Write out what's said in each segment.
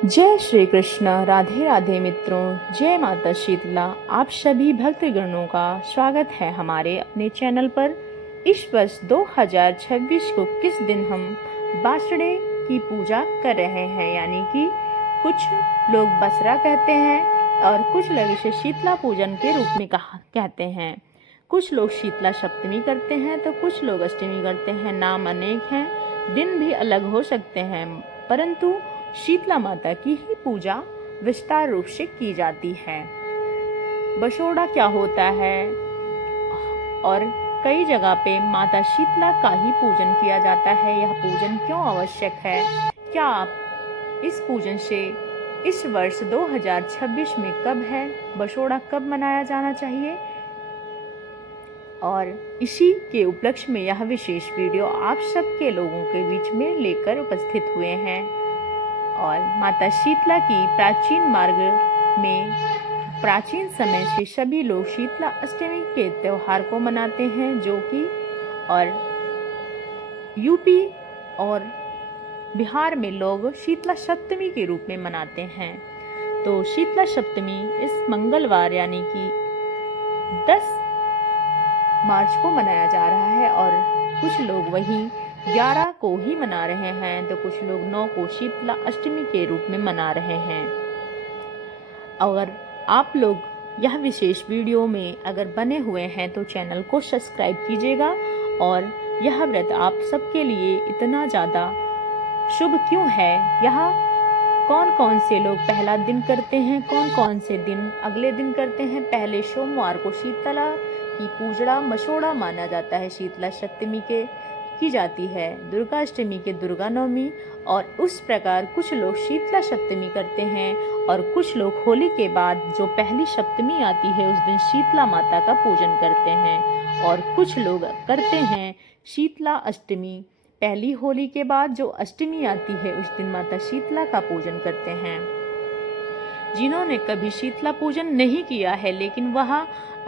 जय श्री कृष्ण। राधे राधे मित्रों, जय माता शीतला। आप सभी भक्तगणों का स्वागत है हमारे अपने चैनल पर। इस वर्ष 2026 को किस दिन हम बासड़े की पूजा कर रहे हैं, यानी कि कुछ लोग बसरा कहते हैं और कुछ लोग इसे शीतला पूजन के रूप में कहते हैं। कुछ लोग शीतला सप्तमी करते हैं तो कुछ लोग अष्टमी करते हैं। नाम अनेक हैं, दिन भी अलग हो सकते हैं, परंतु शीतला माता की ही पूजा विस्तार रूप से की जाती है। बसोड़ा क्या होता है और कई जगह पे माता शीतला का ही पूजन किया जाता है। यह पूजन क्यों आवश्यक है? क्या आप इस पूजन से इस वर्ष 2026 में कब है, बसोड़ा कब मनाया जाना चाहिए, और इसी के उपलक्ष्य में यह विशेष वीडियो आप सबके लोगों के बीच में लेकर उपस्थित हुए हैं। और माता शीतला की प्राचीन मार्ग में प्राचीन समय से सभी लोग शीतला अष्टमी के त्योहार को मनाते हैं, जो कि और यूपी और बिहार में लोग शीतला सप्तमी के रूप में मनाते हैं। तो शीतला सप्तमी इस मंगलवार यानी कि 10 मार्च को मनाया जा रहा है और कुछ लोग वहीं 11 को ही मना रहे हैं तो कुछ लोग 9 को शीतला अष्टमी के रूप में मना रहे हैं। अगर आप लोग यह विशेष वीडियो में अगर बने हुए हैं तो चैनल को सब्सक्राइब कीजिएगा। और यह व्रत आप सबके लिए इतना ज़्यादा शुभ क्यों है, यह कौन कौन से लोग पहला दिन करते हैं, कौन कौन से दिन अगले दिन करते हैं। पहले सोमवार को शीतला की पूजड़ा मसोड़ा माना जाता है, शीतला सप्तमी के की जाती है, दुर्गा अष्टमी के दुर्गा नवमी, और उस प्रकार कुछ लोग शीतला सप्तमी करते हैं और कुछ लोग होली के बाद जो पहली सप्तमी आती है उस दिन शीतला माता का पूजन करते हैं, और कुछ लोग करते हैं शीतला अष्टमी पहली होली के बाद जो अष्टमी आती है उस दिन माता शीतला का पूजन करते हैं। जिन्होंने कभी शीतला पूजन नहीं किया है लेकिन वह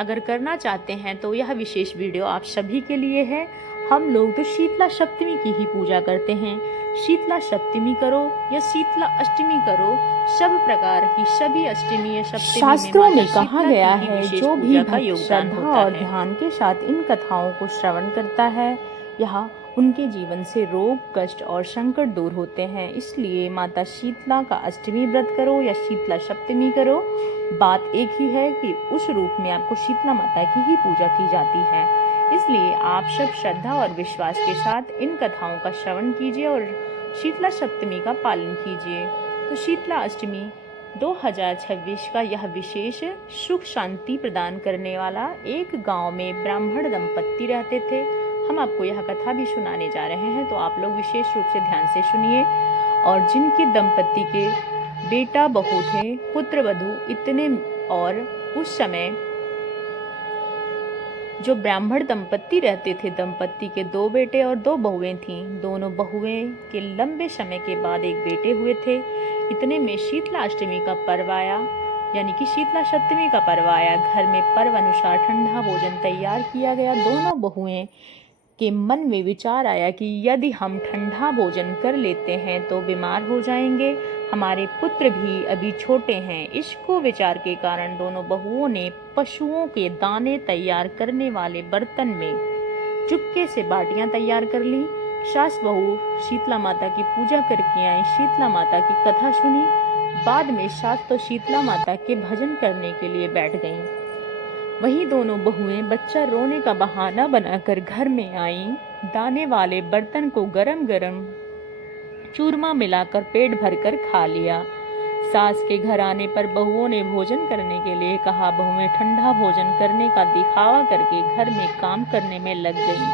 अगर करना चाहते हैं तो यह विशेष वीडियो आप सभी के लिए है। हम लोग तो शीतला सप्तमी की ही पूजा करते हैं। शीतला सप्तमी करो या शीतला अष्टमी करो, सब प्रकार की सभी अष्टमी या सप्तमी शास्त्रों में कहा गया है जो भी भक्त श्रद्धा और ध्यान के साथ इन कथाओं को श्रवण करता है, यह उनके जीवन से रोग कष्ट और संकट दूर होते हैं। इसलिए माता शीतला का अष्टमी व्रत करो या शीतला सप्तमी करो, बात एक ही है कि उस रूप में आपको शीतला माता की ही पूजा की जाती है। इसलिए आप सब श्रद्धा और विश्वास के साथ इन कथाओं का श्रवण कीजिए और शीतला सप्तमी का पालन कीजिए। तो शीतला अष्टमी 2026 का यह विशेष सुख शांति प्रदान करने वाला एक गांव में ब्राह्मण दंपत्ति रहते थे। हम आपको यह कथा भी सुनाने जा रहे हैं, तो आप लोग विशेष रूप से ध्यान से सुनिए। और जिनके दंपत्ति के बेटा बहू थे, पुत्र वधू इतने, और उस समय जो ब्राह्मण दंपत्ति रहते थे, दंपत्ति के 2 बेटे और 2 बहुएं थीं। दोनों बहुएं के लंबे समय के बाद एक बेटे हुए थे। इतने में शीतला अष्टमी का पर्व आया, यानी कि शीतला सप्तमी का पर्व आया। घर में पर्व अनुसार ठंडा भोजन तैयार किया गया। दोनों बहुएं के मन में विचार आया कि यदि हम ठंडा भोजन कर लेते हैं तो बीमार हो जाएंगे, हमारे पुत्र भी अभी छोटे हैं। इसको विचार के कारण दोनों बहुओं ने पशुओं के दाने तैयार करने वाले बर्तन में चुपके से बाटियां तैयार कर ली। सास बहू शीतला माता की पूजा करके आई, शीतला माता की कथा सुनी। बाद में सास तो शीतला माता के भजन करने के लिए बैठ गईं। वहीं दोनों बहुएं बच्चा रोने का बहाना बनाकर घर में आईं। दाने वाले बर्तन को गरम गरम चूरमा मिलाकर पेट भरकर खा लिया। सास के घर आने पर बहुओं ने भोजन करने के लिए कहा। बहुएं ठंडा भोजन करने का दिखावा करके घर में काम करने में लग गईं।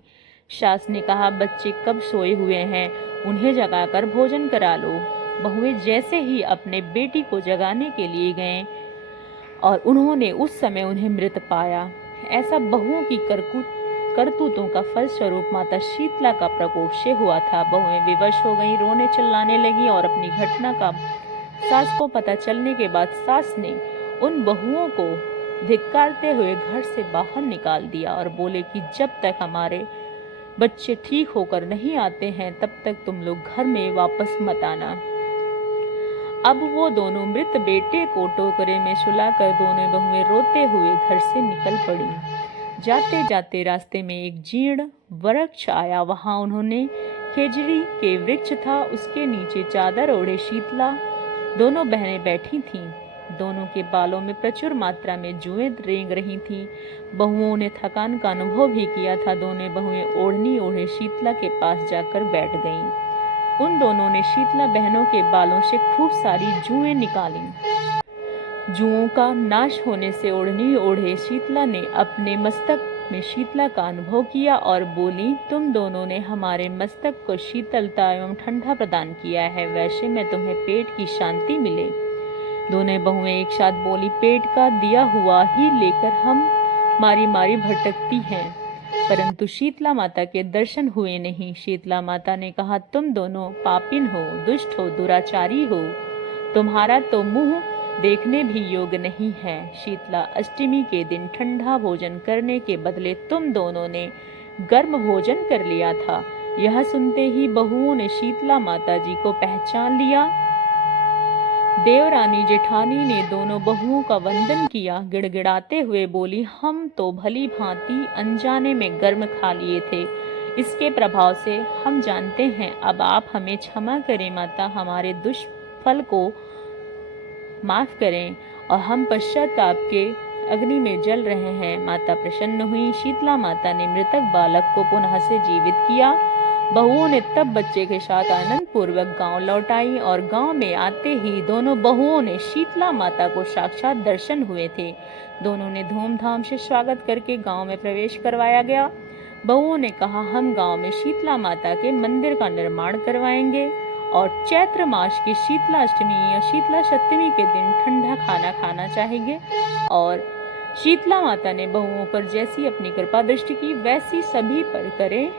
सास ने कहा, बच्चे कब सोए हुए हैं, उन्हें जगाकर भोजन करा लो। बहुएं जैसे ही अपने बेटी को जगाने के लिए गए और उन्होंने उस समय उन्हें मृत पाया। ऐसा बहुओं की करतूतों का फलस्वरूप माता शीतला का प्रकोप से हुआ था। बहुएं विवश हो गईं, रोने चिल्लाने लगी और अपनी घटना का सास को पता चलने के बाद सास ने उन बहुओं को धिक्कारते हुए घर से बाहर निकाल दिया और बोले कि जब तक हमारे बच्चे ठीक होकर नहीं आते हैं तब तक तुम लोग घर में वापस मत आना। अब वो दोनों मृत बेटे को टोकरे में सुलाकर दोनों बहुएं रोते हुए घर से निकल पड़ी। जाते जाते रास्ते में एक जीर्ण वृक्ष आया। वहां उन्होंने खेजड़ी के वृक्ष था, उसके नीचे चादर ओढ़े शीतला दोनों बहनें बैठी थीं। दोनों के बालों में प्रचुर मात्रा में जुएं रेंग रही थीं। बहुओं ने थकान का अनुभव भी किया था। दोनों बहुएं ओढ़नी ओढ़े शीतला के पास जाकर बैठ गईं। उन दोनों ने शीतला बहनों के बालों से खूब सारी जुएं निकाली। जुओं का नाश होने से ओढ़नी ओढ़े शीतला ने अपने मस्तक में शीतला का अनुभव किया और बोली, तुम दोनों ने हमारे मस्तक को शीतलता एवं ठंडा प्रदान किया है, वैसे में तुम्हें पेट की शांति मिले। दोनों बहुएं एक साथ बोली, पेट का दिया हुआ ही लेकर हम मारी मारी भटकती हैं, परंतु शीतला माता के दर्शन हुए नहीं। शीतला माता ने कहा, तुम दोनों पापिन हो, दुष्ट हो, दुराचारी हो, तुम्हारा तो मुंह देखने भी योग्य नहीं है। शीतला अष्टमी के दिन ठंडा भोजन करने के बदले तुम दोनों ने गर्म भोजन कर लिया था। यह सुनते ही बहुओं ने शीतला माता जी को पहचान लिया। देवरानी जेठानी ने दोनों बहुओं का वंदन किया। गिड़गिड़ाते हुए बोली, हम तो भली भांति अनजाने में गर्म खा लिए थे, इसके प्रभाव से हम जानते हैं। अब आप हमें क्षमा करें माता, हमारे दुष्फल को माफ करें और हम पश्चाताप के अग्नि में जल रहे हैं। माता प्रसन्न हुई। शीतला माता ने मृतक बालक को पुनः से जीवित किया। बहुओं ने तब बच्चे के साथ आनंद पूर्वक गांव लौट आई और गांव में आते ही दोनों बहुओं ने शीतला माता को साक्षात दर्शन हुए थे। दोनों ने धूमधाम से स्वागत करके गांव में प्रवेश करवाया गया। बहुओं ने कहा, हम गांव में शीतला माता के मंदिर का निर्माण करवाएंगे और चैत्र मास की शीतला अष्टमी या शीतला सप्तमी के दिन ठंडा खाना खाना चाहेंगे। और शीतला माता ने बहुओं पर जैसी अपनी कृपा दृष्टि की वैसी सभी पर करे।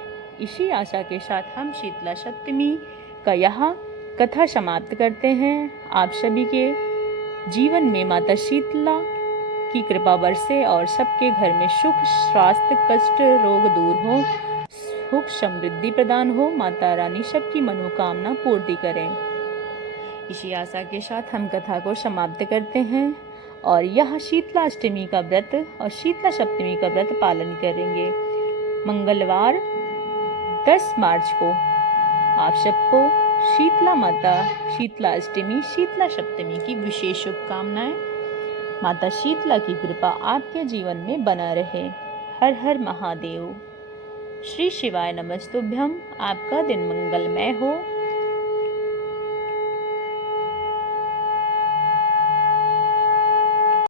इसी आशा के साथ हम शीतला सप्तमी का यहाँ कथा समाप्त करते हैं। आप सभी के जीवन में माता शीतला की कृपा बरसे और सबके घर में सुख, स्वास्थ्य, कष्ट, रोग दूर हो, सुख समृद्धि प्रदान हो। माता रानी सबकी मनोकामना पूर्ति करें। इसी आशा के साथ हम कथा को समाप्त करते हैं और यह शीतला अष्टमी का व्रत और शीतला सप्तमी का व्रत पालन करेंगे। मंगलवार 10 मार्च को आप सबको शीतला माता, शीतला अष्टमी, शीतला सप्तमी की विशेष शुभकामनाएं। माता शीतला की कृपा आपके जीवन में बना रहे। हर हर महादेव। श्री शिवाय नमस्तुभ्यम। आपका दिन मंगलमय हो।